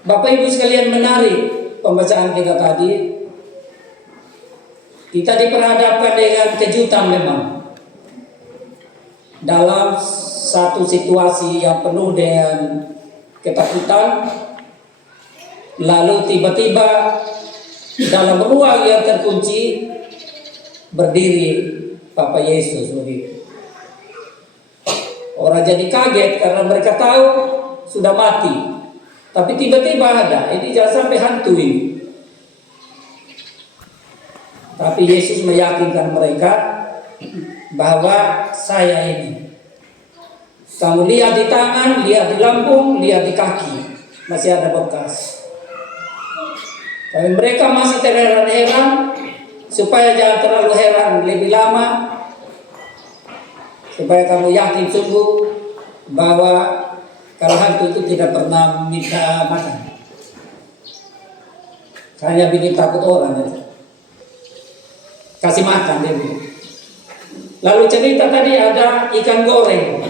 Bapak Ibu sekalian, menarik pembacaan kita tadi. Kita diperhadapkan dengan kejutan memang dalam satu situasi yang penuh dengan ketakutan. Lalu tiba-tiba dalam ruang yang terkunci berdiri Papa Yesus begitu. Orang jadi kaget karena mereka tahu sudah mati, tapi tiba-tiba ada. Ini jangan sampai hantu ini. Tapi Yesus meyakinkan mereka bahwa saya ini. Kamu lihat di tangan, lihat di lambung, lihat di kaki, masih ada bekas. Tapi mereka masih terheran-heran. Supaya jangan terlalu heran lebih lama, supaya kamu yakin sungguh bahwa kalau hantu itu tidak pernah minta makan, hanya bikin takut orang aja. Kasih makan dia. Lalu cerita tadi ada ikan goreng,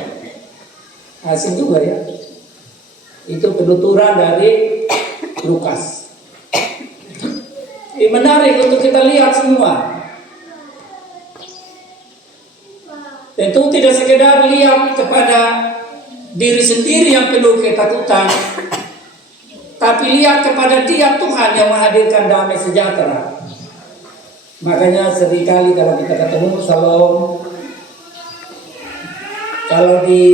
asing juga ya. Itu penuturan dari Lukas. Menarik untuk kita lihat semua. Tentu tidak sekedar lihat kepada diri sendiri yang penuh ketakutan, tapi lihat kepada Dia Tuhan yang menghadirkan damai sejahtera. Makanya seringkali kalau kita ketemu Shalom, kalau di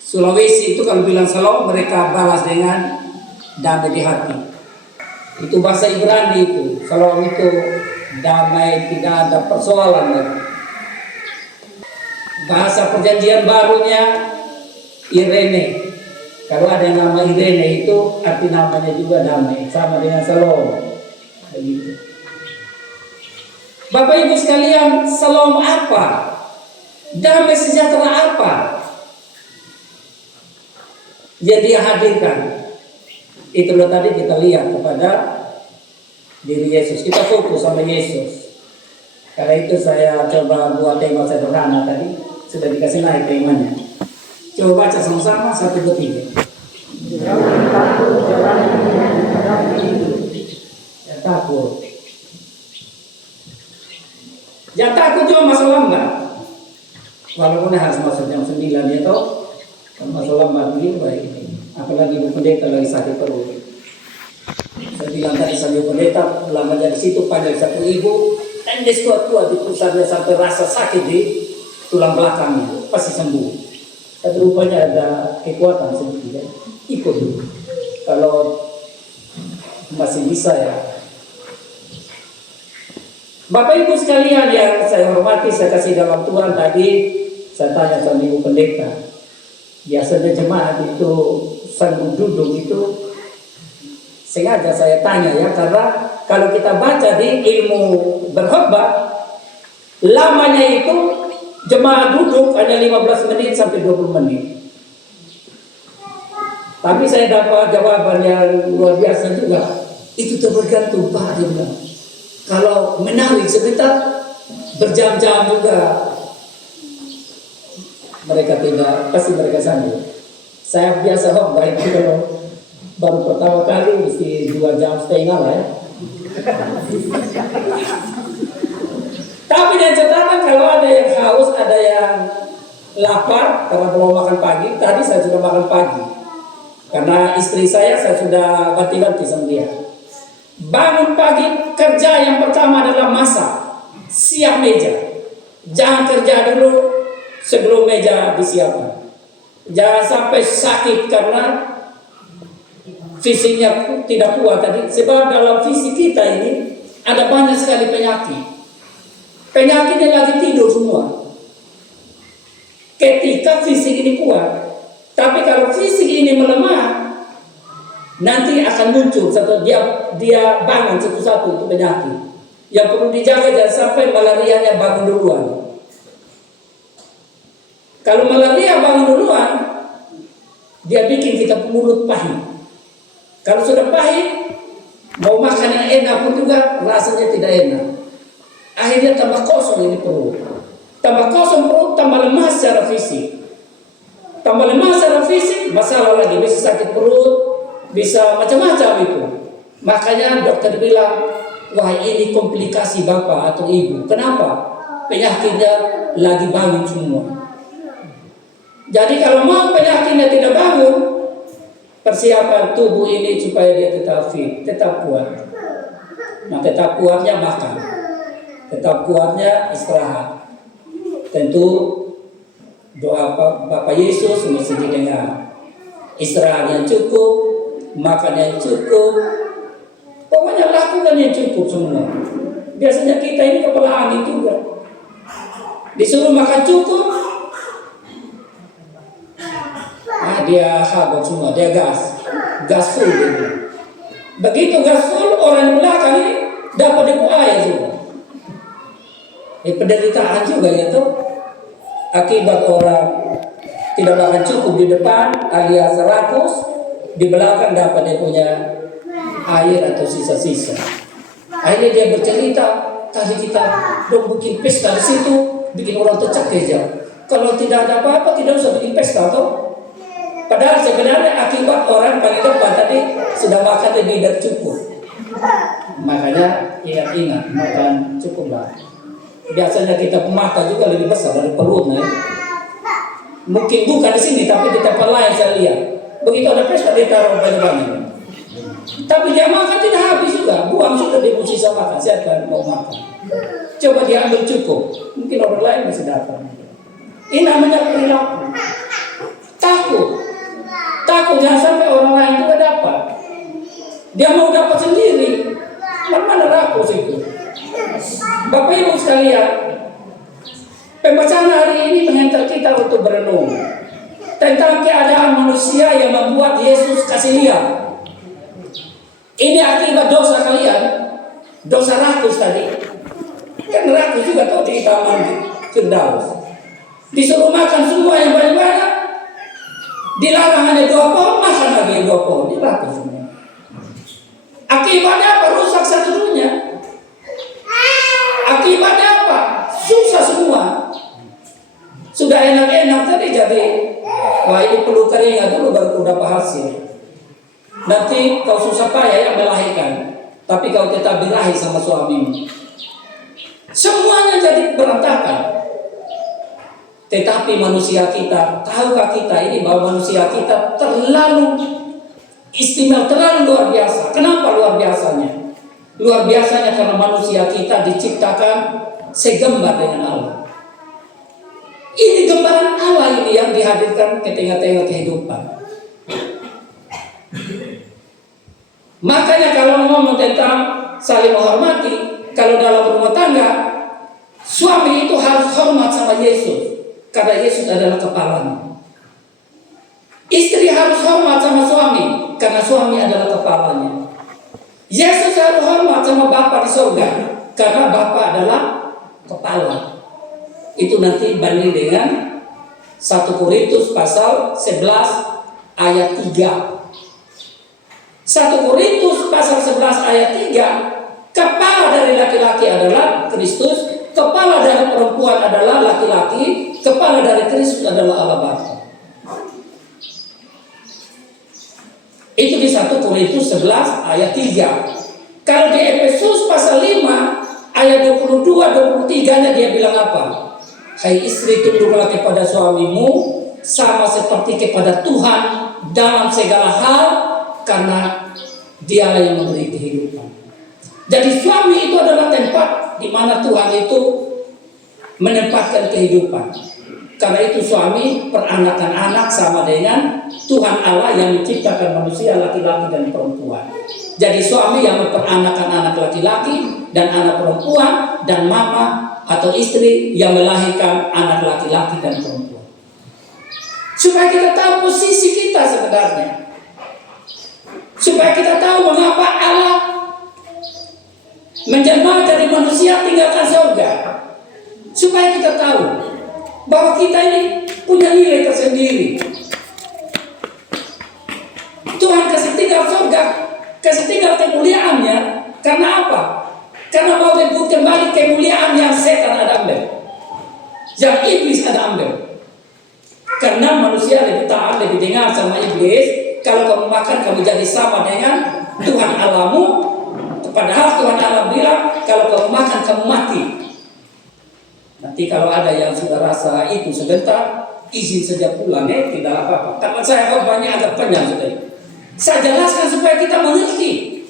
Sulawesi itu kalau bilang Shalom, mereka balas dengan damai di hati. Itu bahasa Ibrani itu. Shalom itu damai, tidak ada persoalan lagi. Bahasa perjanjian barunya Irene. Kalau ada yang nama Irene itu arti namanya juga damai, sama dengan Shalom. Begitu. Bapak Ibu sekalian, Shalom apa? Damai sejahtera apa yang Dia hadirkan? Itulah tadi kita lihat kepada diri Yesus. Kita fokus sama Yesus. Karena itu saya coba buat tema sederhana tadi. Sudah dikasih naik temanya. Coba baca sama-sama 1, 2, 3. Jangan takut jalan yang takut. Jangan takut cuma masuk lambat. Walaupun harus masuk jam 9 ya toh. Kalau masuk lambat begini baik. Apalagi Bu Pendeta lagi sakit perut. Saya bilang tadi sama Bu Pendeta, lamanya di situ panjang satu ibu, endes kuat-kuat di pusatnya sampai rasa sakit di tulang belakangnya, pasti sembuh. Tapi rupanya ada kekuatan sedikit ya. Ikut dulu. Kalau masih bisa ya. Bapak Ibu sekalian yang saya hormati, saya kasih dalam Tuhan tadi, saya tanya sama Ibu Pendeta. Biasanya jemaat itu sanggup duduk itu, sengaja saya tanya ya, karena kalau kita baca di ilmu berkhotbah, lamanya itu jemaat duduk hanya 15 menit sampai 20 menit. Tapi saya dapat jawaban yang luar biasa juga. Itu tergantung Pak, dia bilang. Kalau menarik sebentar, berjam-jam juga mereka tidak, pasti mereka sanggup. Saya biasa baik kalau baru pertama kali mesti 2,5 jam lah ya. Tapi dan catatan kalau ada yang haus, ada yang lapar karena belum makan pagi. Tadi saya sudah makan pagi karena istri saya sudah ganti-ganti sama dia. Bangun pagi, kerja yang pertama adalah masak, siap meja. Jangan kerja dulu sebelum meja disiapkan. Jangan sampai sakit karena fisiknya tidak kuat tadi. Sebab dalam fisik kita ini ada banyak sekali penyakit. Penyakitnya lagi tidur semua. Ketika fisik ini kuat, tapi kalau fisik ini melemah, nanti akan muncul satu dia bangun satu-satu itu penyakit. Yang perlu dijaga jangan sampai malarianya bangun duluan. Kalau malaria bangun duluan, dia bikin kita mulut pahit. Kalau sudah pahit, mau makan yang enak pun juga rasanya tidak enak. Akhirnya tambah kosong ini perut. Tambah kosong perut, tambah lemah secara fisik. Tambah lemah secara fisik, masalah lagi, bisa sakit perut, bisa macam-macam itu. Makanya dokter bilang, wah ini komplikasi bapak atau ibu. Kenapa? Penyakitnya lagi bangun semua. Jadi kalau mau penyakitnya tidak bangun, persiapan tubuh ini supaya dia tetap fit, tetap kuat. Nah, tetap kuatnya makan, tetap kuatnya istirahat. Tentu doa Bapak Yesus mesti didengar. Istirahat yang cukup, makan yang cukup, pokoknya lakukan yang cukup semua. Biasanya kita ini kepala angin juga. Disuruh makan cukup, dia habis semua, dia gas full gitu. Begitu gas full, orang belakang ini dapat debu air juga. Penderitaan juga ya tuh. Akibat orang tidak makan cukup di depan alias rakus, di belakang dapat dia punya air atau sisa-sisa. Akhirnya dia bercerita, tadi kita dong bikin pesta di situ, bikin orang tercekik ya. Kalau tidak ada apa-apa tidak usah bikin pesta toh. Padahal sebenarnya akibat orang paling depan tadi sudah makan lebih dari cukup. Makanya ingat makan cukuplah. Biasanya kita mata juga lebih besar dari perutnya. Mungkin bukan di sini tapi di tempat lain saya lihat. Begitu ada pesta dia taruh banyak-banyak. Tapi dia makan tidak habis juga, buang sudah dia sisa makan. Siapa mau makan? Coba dia ambil cukup. Mungkin orang lain masih dapat. Ini namanya perilaku. Takut jangan sampai orang lain juga dapat. Dia mau dapat sendiri. Mana rakus itu? Bapak Ibu sekalian, pembacaan hari ini mengantar kita untuk berenung tentang keadaan manusia yang membuat Yesus kasih lihat. Ini akibat dosa kalian, dosa rakus tadi. Kan rakus juga tahu di taman Firdaus. Disuruh makan semua yang banyak-banyak, dilarang hanya 2 pohon, makan lagi 2 pohon, dia rakus semua. Akibatnya apa? Rusak satu dunia. Akibatnya apa? Susah semua. Sudah enak-enak tadi jadi, wah ini perlu keringat dulu baru dapat hasil. Nanti kau susah payah yang melahirkan, tapi kau tetap birahi sama suamimu. Semuanya jadi berantakan. Tetapi manusia kita, tahukah kita ini bahwa manusia kita terlalu istimewa, terlalu luar biasa. Kenapa luar biasanya? Luar biasanya karena manusia kita diciptakan segambar dengan Allah. Ini gambaran Allah ini yang dihadirkan ke tengah-tengah kehidupan. Makanya kalau ngomong tentang saling menghormati, kalau dalam rumah tangga, suami itu harus hormat sama Yesus. Karena Yesus adalah kepalanya. Istri harus hormat sama suami, karena suami adalah kepalanya. Yesus harus hormat sama Bapa di surga, karena Bapa adalah kepala. Itu nanti banding dengan 1 Korintus pasal 11 ayat 3. 1 Korintus pasal 11 ayat 3, kepala dari laki-laki adalah Kristus, kepala dari perempuan adalah laki-laki, kepala dari Kristus adalah Allah Bapa. Itu di 1 Korintus 11 ayat 3. Kalau di Efesus pasal 5 ayat 22-23-nya dia bilang apa? Hai istri, tunduklah kepada suamimu sama seperti kepada Tuhan dalam segala hal, karena Dialah yang memberi kehidupan. Jadi suami itu adalah tempat di mana Tuhan itu menempatkan kehidupan. Karena itu suami peranakan anak sama dengan Tuhan Allah yang menciptakan manusia laki-laki dan perempuan. Jadi suami yang memperanakan anak laki-laki dan anak perempuan, dan mama atau istri yang melahirkan anak laki-laki dan perempuan. Supaya kita tahu posisi kita sebenarnya. Supaya kita tahu mengapa Allah menjelma dari manusia tinggalkan surga. Supaya kita tahu bahwa kita ini punya nilai tersendiri. Tuhan kasih tinggal surga, kasih tinggal kemuliaannya. Karena apa? Karena mau rebut kembali kemuliaan yang setan ada ambil, yang iblis ada ambil. Karena manusia lebih taat, lebih dengar sama iblis kalau kamu makan kamu jadi sama dengan Tuhan Allahmu. Padahal Tuhan Allah bilang kalau kamu makan kamu mati. Nanti kalau ada yang sudah rasa itu sebentar, izin saja pulang, tidak apa-apa. Karena saya banyak agak panjang sudah. Saya jelaskan supaya kita mengerti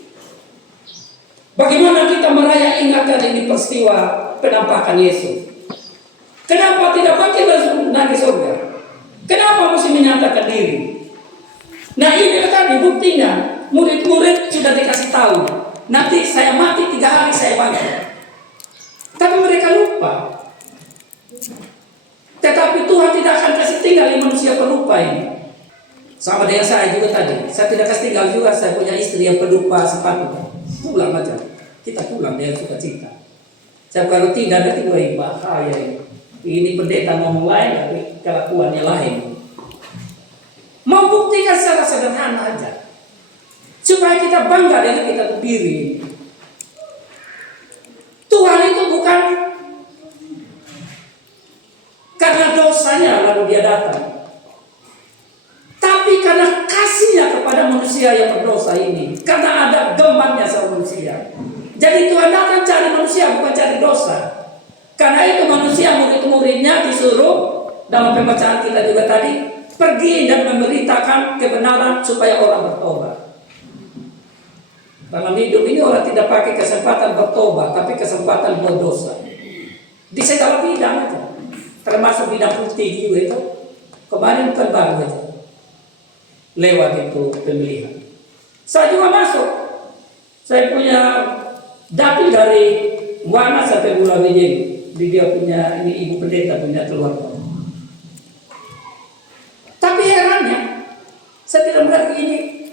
bagaimana kita merayakan ini peristiwa penampakan Yesus. Kenapa tidak pakai langsung naik surga? Kenapa mesti menyatakan diri? Nah ini tadi buktinya, murid-murid sudah dikasih tahu. Nanti saya mati 3 hari saya bangkit. Tapi mereka lupa. Tetapi Tuhan tidak akan kasih tinggal di manusia pelupa ini. Sama dengan saya juga tadi. Saya tidak kasih tinggal juga, saya punya istri yang pelupa sepatu. Pulang aja. Kita pulang dengan sukacita. Saya kalau tidak nanti bahaya ini. Ini pendeta ngomong lain, tapi kelakuannya lain. Membuktikan secara sederhana aja. Supaya kita bangga dengan kita berdiri. Tuhan itu bukan karena dosanya lalu dia datang. Tapi karena kasihnya kepada manusia yang berdosa ini. Karena ada gemarnya sama manusia. Jadi Tuhan datang cari manusia bukan cari dosa. Karena itu manusia murid-muridnya disuruh dalam pembacaan kita juga tadi. Pergi dan memberitakan kebenaran supaya orang bertobat. Dalam hidup ini orang tidak pakai kesempatan bertobat, tapi kesempatan berdosa. Di segala bidang aja. Termasuk bidang putih juga itu. Kemarin bukan baru aja. Lewat itu pemilihan. Saya juga masuk. Saya punya dapil dari Wana sampai Bula Wijeng. Dia punya, ini ibu pendeta punya keluarga. Tapi herannya, saya tidak mengerti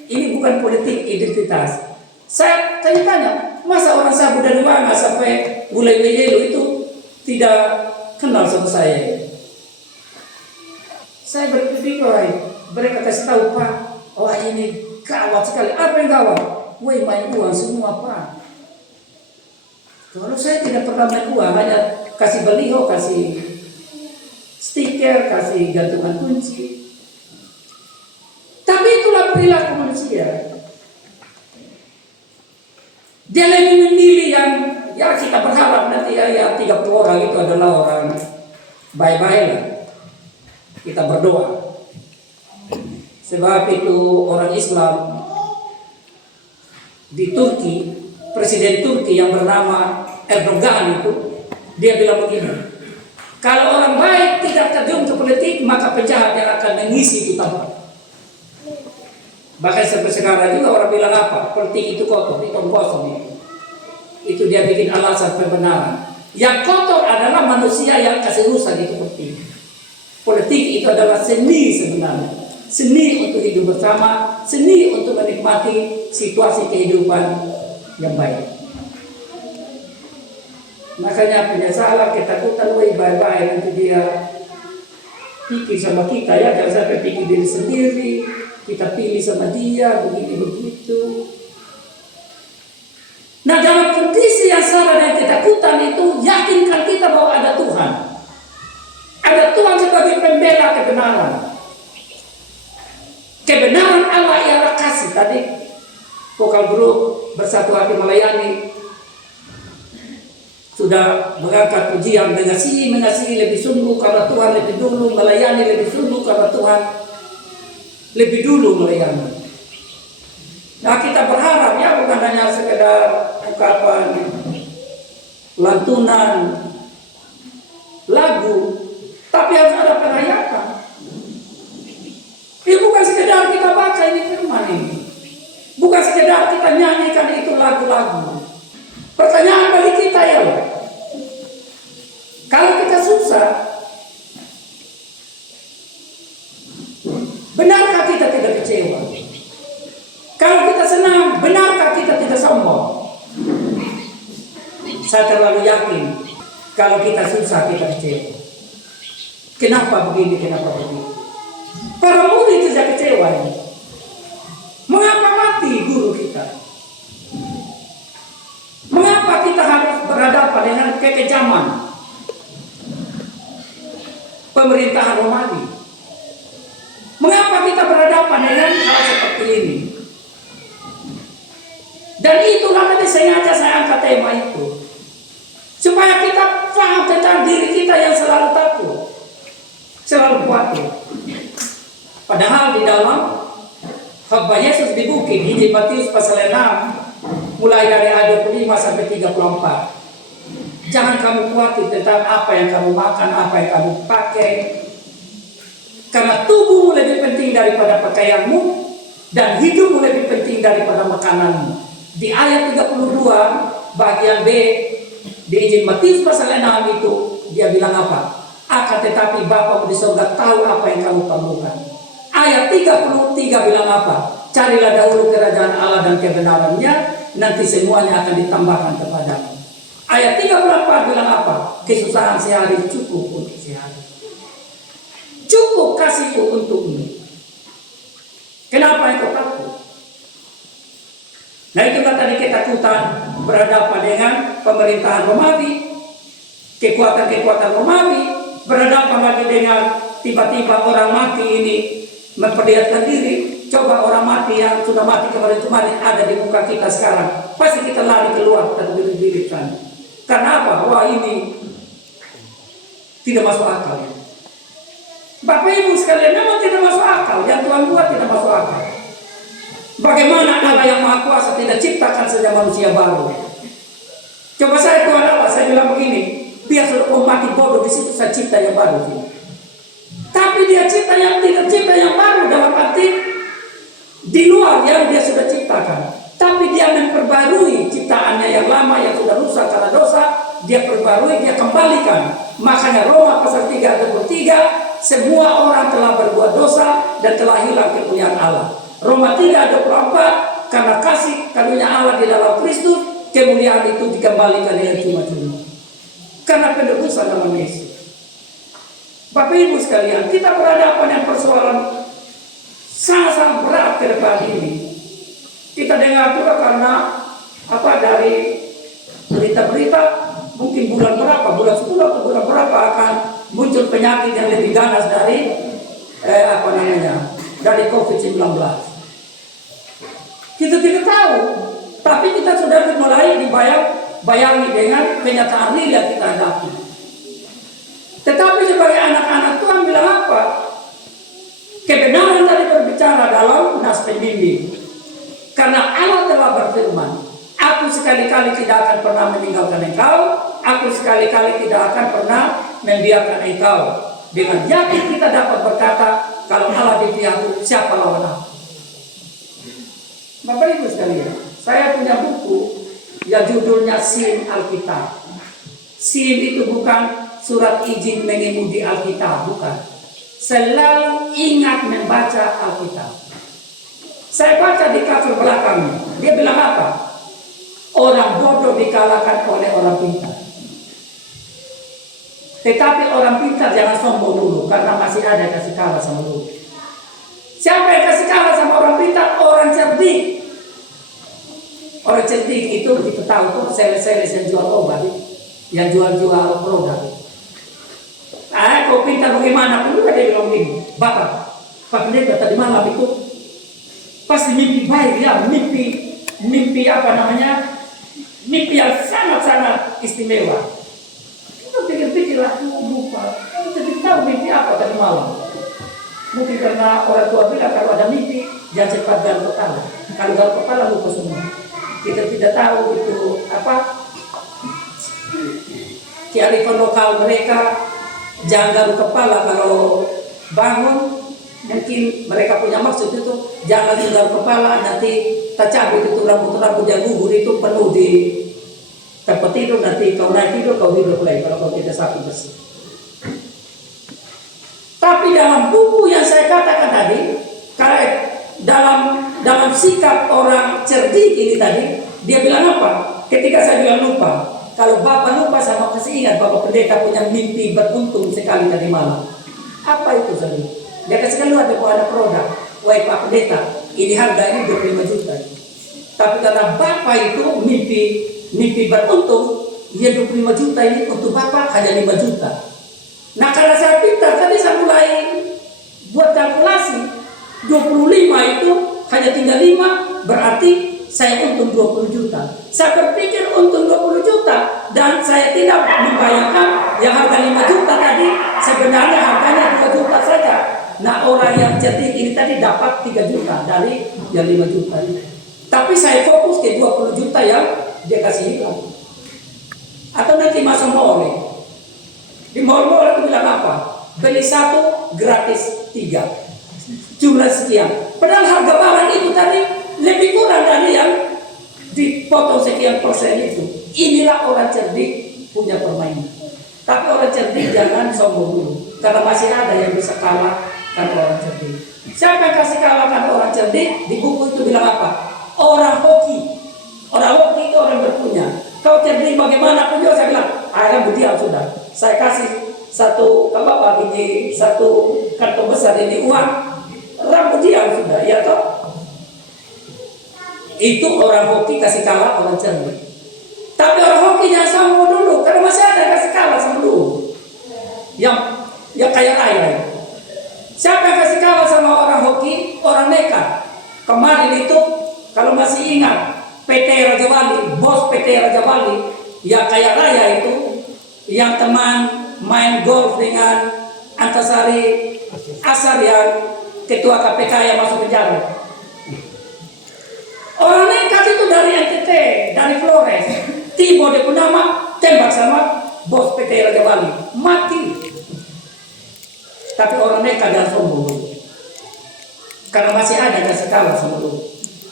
ini bukan politik identitas. Saya tanya-tanya, masa orang Sabu dari Wana sampai Bula Wijeng itu tidak kenal sama saya? Saya berpikir, mereka kasih tahu Pak, wah ini gawat sekali. Apa yang gawat? Woi main uang semua Pak. Kalau saya tidak pernah main uang, hanya kasih baliho, kasih stiker, kasih gantungan kunci. Tapi itulah perilaku manusia. Dia lebih memilih yang ya kita berharap nanti ya 30 orang itu adalah orang baik-baik lah. Kita berdoa. Sebab itu orang Islam di Turki, presiden Turki yang bernama Erdogan itu, dia bilang begini, kalau orang baik tidak terjun ke politik, maka penjahat yang akan mengisi itu tempat. Bahkan sampai sekarang juga orang bilang apa? Politik itu kotor, itu kosong. Itu dia bikin alasan pembenaran. Yang kotor adalah manusia yang kasih rusak itu politik. Politik itu adalah seni sebenarnya. Seni untuk hidup bersama, seni untuk menikmati situasi kehidupan yang baik. Makanya punya salah, ketakutan, bye-bye, nanti dia pikir sama kita ya, jangan sampai pikir diri sendiri, kita pilih sama dia, begini-begitu. Nah dalam kondisi yang salah dan ketakutan itu, yakinkan kita bahwa ada Tuhan. Ada Tuhan sebagai pembela kebenaran. Kebenaran Allah ialah kasih. Tadi vokal grup Bersatu Hati Melayani sudah mengangkat pujian, mengasihi lebih sungguh karena Tuhan lebih dulu, melayani lebih sungguh karena Tuhan lebih dulu melayani. Nah kita berharap ya bukan hanya sekedar ungkapan lantunan lagu, tapi harus ada perayakan. Ini bukan sekedar kita baca ini firman ini, bukan sekedar kita nyanyikan itu lagu-lagu. Pertanyaan bagi kita ya, kalau kita susah, benarkah kita tidak kecewa? Kalau kita senang, benarkah kita tidak sombong? Saya terlalu yakin, kalau kita susah kita kecewa. Kenapa begini, kenapa begitu? Para murid saja kecewa ini. Mengapa mati guru kita? Mengapa kita harus berhadapan dengan kekejaman pemerintahan Romawi? Mengapa kita berhadapan dengan hal seperti ini. Dan itulah tadi sengaja saya angkat tema itu. Supaya kita paham tentang diri kita yang selalu takut, selalu khawatir. Padahal di dalam khotbah Yesus di bukit, Injil Matius pasal 6, mulai dari ayat 25 sampai 34. Jangan kamu khawatir tentang apa yang kamu makan, apa yang kamu pakai. Karena tubuhmu lebih penting daripada pakaianmu, dan hidupmu lebih penting daripada makananmu. Di ayat 32 bagian B di Injil Matius pasal 6 itu dia bilang apa? Akan tetapi Bapa di surga tahu apa yang kamu perlukan. Ayat 33 bilang apa? Carilah dahulu kerajaan Allah dan kebenarannya, nanti semuanya akan ditambahkan kepadamu. Ayat 34 bilang apa? Kesusahan sehari cukup untuk sehari. Cukup kasihku untukmu. Kenapa engkau takut? Nah, itu tadi ketakutan berhadapan dengan pemerintahan Romawi, kekuatan-kekuatan Romawi, berhadapan lagi dengan tiba-tiba orang mati ini memperlihatkan diri. Coba orang mati yang sudah mati kemarin-kemarin ada di muka kita sekarang, pasti kita lari keluar dan berdiri sana. Karena apa? Wah, ini tidak masuk akal. Bapak Ibu sekalian, memang tidak masuk akal. Yang Tuhan buat tidak masuk akal. Bagaimana Allah yang Maha Kuasa tidak ciptakan saja manusia baru? Coba saya Tuhan Allah, saya bilang begini, biar sudah mati bodoh di situ saya cipta yang baru. Tapi dia cipta yang tidak cipta yang baru dalam arti di luar yang dia sudah ciptakan. Tapi dia memperbarui ciptaannya yang lama yang sudah rusak karena dosa, dia perbarui, dia kembalikan. Makanya Roma pasal 3 ayat 23, semua orang telah berbuat dosa dan telah hilang kemuliaan Allah. Roma 3 ayat 24, karena kasih karunia Allah di dalam Kristus, kemuliaan itu dikembalikan dengan cuma-cuma. Karena penebusan dalam Yesus. Bapak Ibu sekalian, kita berhadapan dengan persoalan sangat-sangat berat ke depan ini. Kita dengar juga karena dari berita-berita, mungkin bulan berapa, bulan 10 atau bulan berapa akan muncul penyakit yang lebih ganas dari dari COVID-19. Kita tidak tahu, tapi kita sudah mulai dibayangi dengan kenyataan real yang kita hadapi. Tetapi sebagai anak-anak Tuhan bilang apa? Kebenaran tadi berbicara dalam nas pembimbing. Karena Allah telah berfirman, aku sekali-kali tidak akan pernah meninggalkan engkau, aku sekali-kali tidak akan pernah membiarkan engkau. Dengan yakin kita dapat berkata, kalau Allah di pihakku, siapa lawan aku? Bapak Ibu sekalian, saya punya buku yang judulnya SIM Alkitab. SIM itu bukan surat izin mengemudi Alkitab, bukan. Selalu ingat membaca Alkitab. Saya baca di cover belakangnya, dia bilang apa? Orang bodoh dikalahkan oleh orang pintar. Tetapi orang pintar jangan sombong dulu, karena masih ada yang kasih kalah sama dulu. Siapa yang kasih kalah sama orang pintar? Orang cerdik. Orang cerdik itu kita tahu tuh sales-sales yang jual obat, yang jual-jual produk. Kau pintar bagaimana? Dulu ada yang bilang begini, Bapak Pendeta tadi malam itu pasti mimpi baik ya, mimpi mimpi yang sangat-sangat istimewa. Kita pikir-pikir lah, lupa. Kita tidak tahu mimpi apa tadi malam. Mungkin karena orang tua bilang kalau ada mimpi jangan cepat garuk kepala. Kalau garuk kepala lupa semua. Kita tidak tahu itu apa kearifan lokal mereka. Jangan garuk kepala kalau bangun. Mungkin mereka punya maksud itu jangan garuk kepala, nanti tercabut itu rambut-rambut yang gugur itu penuh di tempat tidur, nanti kau naik tidur kau hidup lagi kalau kau tidak sapi bersih. Tapi dalam buku yang saya katakan tadi, dalam sikap orang cerdik ini tadi, dia bilang apa? Ketika saya bilang lupa, kalau Bapak lupa sama kasih ingat Bapak Pendeta punya mimpi beruntung sekali tadi malam. Apa itu tadi? Dia kasih kan ada produk. Wahai Pak Pendeta, ini harganya 25 juta. Tapi karena Bapak itu mimpi beruntung, dia 25 juta ini untuk Bapak hanya 5 juta. Nah karena saya pintar, tadi saya mulai buat kalkulasi. 25 25 itu hanya tinggal 5, berarti saya untung 20 juta. Saya berpikir untung 20 juta dan saya tidak membayangkan yang harga 5 juta tadi sebenarnya harganya 2 juta saja. Nah, orang yang cerdik ini tadi dapat 3 juta dari yang 5 juta ini. Tapi saya fokus ke 20 juta yang dia kasih iklan. Atau nanti masuk mall. Di mall-mall itu bilang apa? Beli 1 gratis 3. Jumlah sekian. Padahal harga barang itu tadi lebih kurang dari yang dipotong sekian persen itu. Inilah orang cerdik punya permainan. Tapi orang cerdik jangan sombong dulu. Karena masih ada yang bisa kalahkan orang cerdik. Siapa yang kasih kalahkan orang cerdik? Di buku itu bilang apa? Orang hoki. Orang hoki itu orang berpunya. Kau cerdik bagaimana pun juga saya bilang, akhirnya berdiam sudah. Saya kasih satu bapak ini satu kantong besar ini uang, rambut diam sudah, ya toh? Itu orang hoki kasih kalah orang cerdik. Tapi orang hoki jangan sombong dulu, karena masih ada yang kasih kalah sama dulu. Yang kaya raya. Siapa yang kasih kalah sama orang hoki? Orang nekat. Kemarin itu kalau masih ingat PT Raja Wali, bos PT Raja Wali yang kaya raya itu, yang teman main golf dengan Antasari Asar yang ketua KPK yang masuk penjara. Orang nekat itu dari NTT, dari Flores, tiba di Punama, tembak sama bos PT Raja Wali, mati. Tapi orang nekat dan sombong, karena masih ada yang kasih kalah sama lu.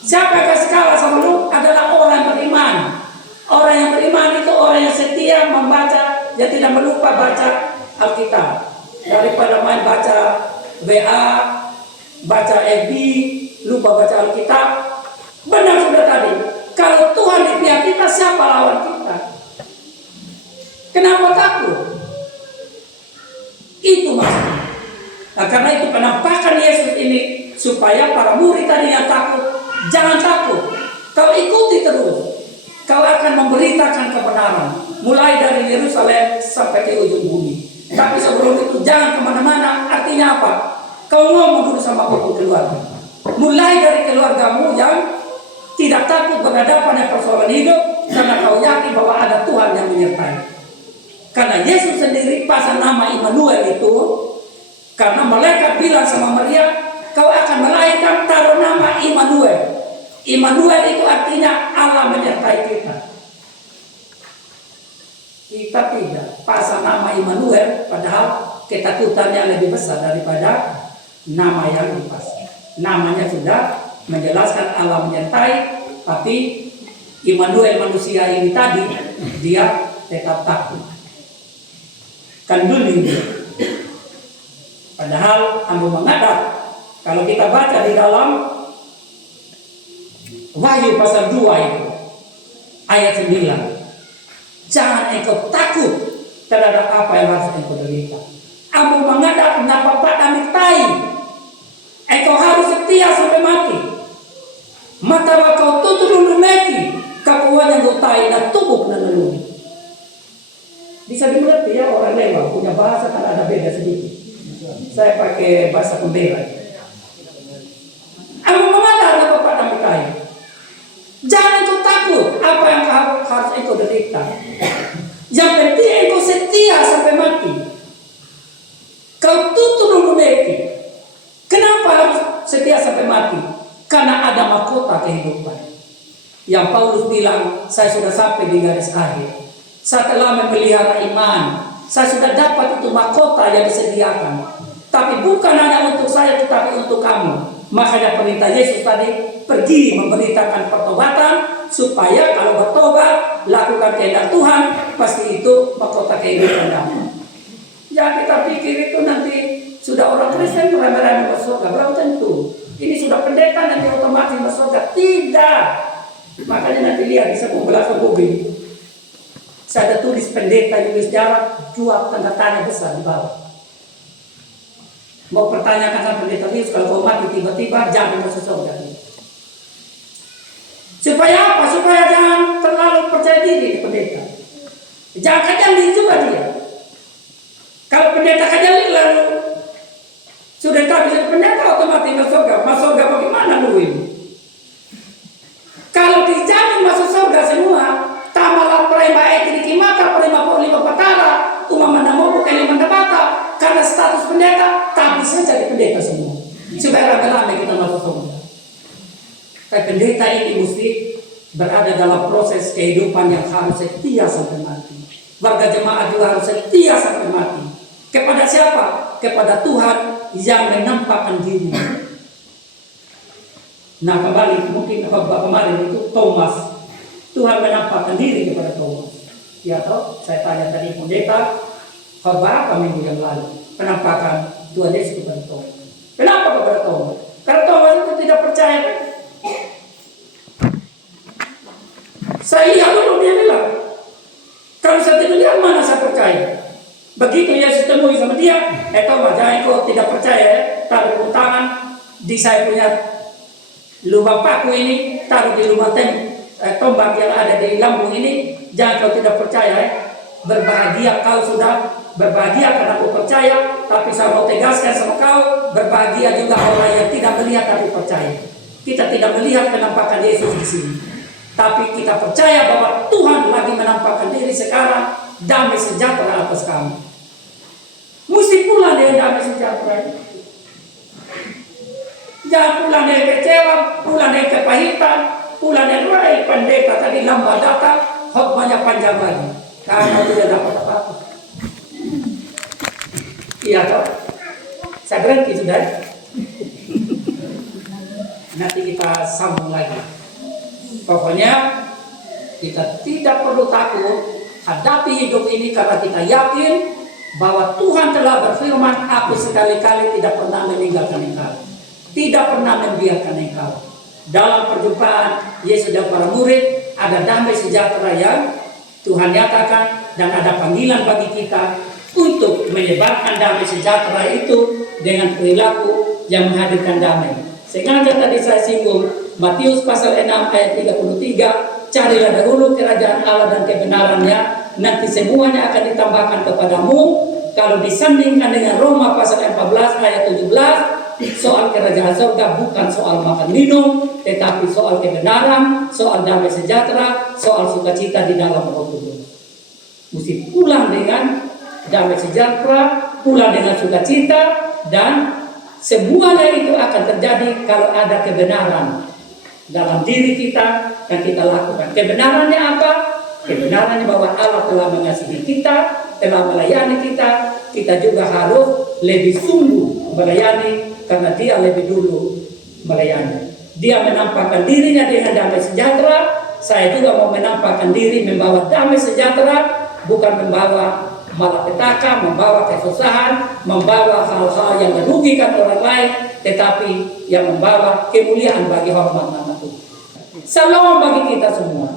Siapa yang kasih kalah sama lu adalah orang yang beriman. Orang yang beriman itu orang yang setia membaca, yang tidak melupa baca Alkitab. Daripada main baca WA, baca FB, lupa baca Alkitab. Benar sudah tadi. Kalau Tuhan di pihak kita, siapa lawan kita? Kenapa takut? Itu maksudnya. Nah, karena itu penampakan Yesus ini supaya para murid tadi yang takut, jangan takut. Kau ikuti terus. Kau akan memberitakan kebenaran, mulai dari Yerusalem sampai ke ujung bumi. Tapi sebelum itu jangan kemana-mana. Artinya apa? Kau ngomong dulu sama buku keluarga. Mulai dari keluargamu yang tidak takut berhadapan dengan persoalan hidup, karena kau yakin bahwa ada Tuhan yang menyertai. Karena Yesus sendiri pasang nama Immanuel itu, karena malaikat bilang sama Maria, kau akan melahirkan, taruh nama Immanuel. Immanuel itu artinya Allah menyertai kita. Kita tidak pasang nama Immanuel, padahal ketakutannya lebih besar daripada nama yang dipasang. Namanya sudah menjelaskan Allah menyertai, tapi Immanuel manusia ini tadi dia tetap takut. Kan dulu. Padahal ambil menghadap. Kalau kita baca di dalam Wahyu pasal 2 itu ayat 9, jangan engkau takut terhadap apa yang harus engkau derita. Ambil menghadap napapat amiktai. Engkau harus setia sampai mati. Maka kau tutup dulu mati, kakuan yang kau tai dan tubuh dan lalu. Bisa dimengerti ya, orang lewat punya bahasa kan ada beda sedikit. Saya pakai bahasa pembela. Aku mengadar apa pada mukai. Jangan kau takut apa yang harus engkau derita. Yang penting engkau setia sampai mati. Kau tutup dulu mati. Kenapa harus setia sampai mati? Karena ada mahkota kehidupan. Yang Paulus bilang, saya sudah sampai di garis akhir. Saya telah memelihara iman. Saya sudah dapat itu mahkota yang disediakan. Tapi bukan hanya untuk saya, tetapi untuk kamu. Makanya perintah Yesus tadi, pergi memberitakan pertobatan, supaya kalau bertobat, lakukan kehendak Tuhan, pasti itu mahkota kehidupan kamu. Jangan kita pikir itu nanti sudah orang Kristen ramai-ramai masuk surga, belum tentu. Ini sudah pendeta nanti otomatis masuk surga. Tidak. Makanya nanti lihat bisa membelah ke Google. Saya ada tulis pendeta tulis jarak, jawab tanda tanya besar di bawah. Mau pertanyakan sama pendeta ini, kalau kau mati tiba-tiba jangan masuk surga. Supaya apa? Supaya jangan terlalu percaya diri pendeta. Jangan kajali juga dia. Kalau pendeta kajali lalu sudah tak bisa pendeta otomatis masuk surga. Tapi pendeta ini mesti berada dalam proses kehidupan yang harus setia sampai mati. Warga jemaat juga harus setia sampai mati. Kepada siapa? Kepada Tuhan yang menampakkan diri. Nah kembali, mungkin khotbah kemarin itu Thomas. Tuhan menampakkan diri kepada Thomas. Ya toh, saya tanya tadi pendeta, khotbah apa minggu yang lalu? Penampakan Tuhan Yesus kepada Thomas. Kenapa kepada Thomas? Karena Thomas itu tidak percaya. Saya lihat dulu, dia bilang, kalau saya tidak lihat mana saya percaya. Begitu Yesus temui sama dia, Thomas, jangan kau tidak percaya ya, taruh tangan di saya punya lubang paku ini, taruh di lubang tombak yang ada di lambung ini, jangan kau tidak percaya ya. Berbahagia kau sudah, berbahagia karena kau percaya, tapi saya mau tegaskan sama kau, berbahagia juga orang yang tidak melihat tapi percaya. Kita tidak melihat penampakan Yesus di sini, tapi kita percaya bahwa Tuhan lagi menampakkan diri sekarang, damai sejahtera atas kami. Mesti pulang dengan damai sejahtera. Jangan pulang dengan kecewa, pulang dengan kepahitan, pulang dengan raih pendeta tadi lambat datang, khotbahnya panjang lagi. Karena tidak dapat apa-apa. Iya toh? Saya berhenti sudah. Nanti kita sambung lagi. Pokoknya kita tidak perlu takut hadapi hidup ini karena kita yakin bahwa Tuhan telah berfirman, aku sekali-kali tidak pernah meninggalkan engkau, tidak pernah membiarkan engkau. Dalam perjumpaan Yesus dan para murid ada damai sejahtera yang Tuhan nyatakan, dan ada panggilan bagi kita untuk menyebarkan damai sejahtera itu dengan perilaku yang menghadirkan damai. Sengaja tadi saya singgung Matius pasal 6 ayat 33, carilah dahulu kerajaan Allah dan kebenarannya, nanti semuanya akan ditambahkan kepadamu. Kalau disandingkan dengan Roma pasal 14 ayat 17, soal kerajaan surga bukan soal makan minum, tetapi soal kebenaran, soal damai sejahtera, soal sukacita di dalam Roh Kudus. Mesti pulang dengan damai sejahtera, pulang dengan sukacita, dan semuanya itu akan terjadi kalau ada kebenaran dalam diri kita yang kita lakukan. Kebenarannya apa? Kebenarannya bahwa Allah telah mengasihi kita, telah melayani kita. Kita juga harus lebih sungguh melayani karena Dia lebih dulu melayani. Dia menampakkan dirinya dengan damai sejahtera. Saya juga mau menampakkan diri membawa damai sejahtera, bukan membawa malapetaka, membawa kesusahan, membawa hal-hal yang merugikan orang lain, tetapi yang membawa kemuliaan bagi hormat nama Tuhan. Salam bagi kita semua.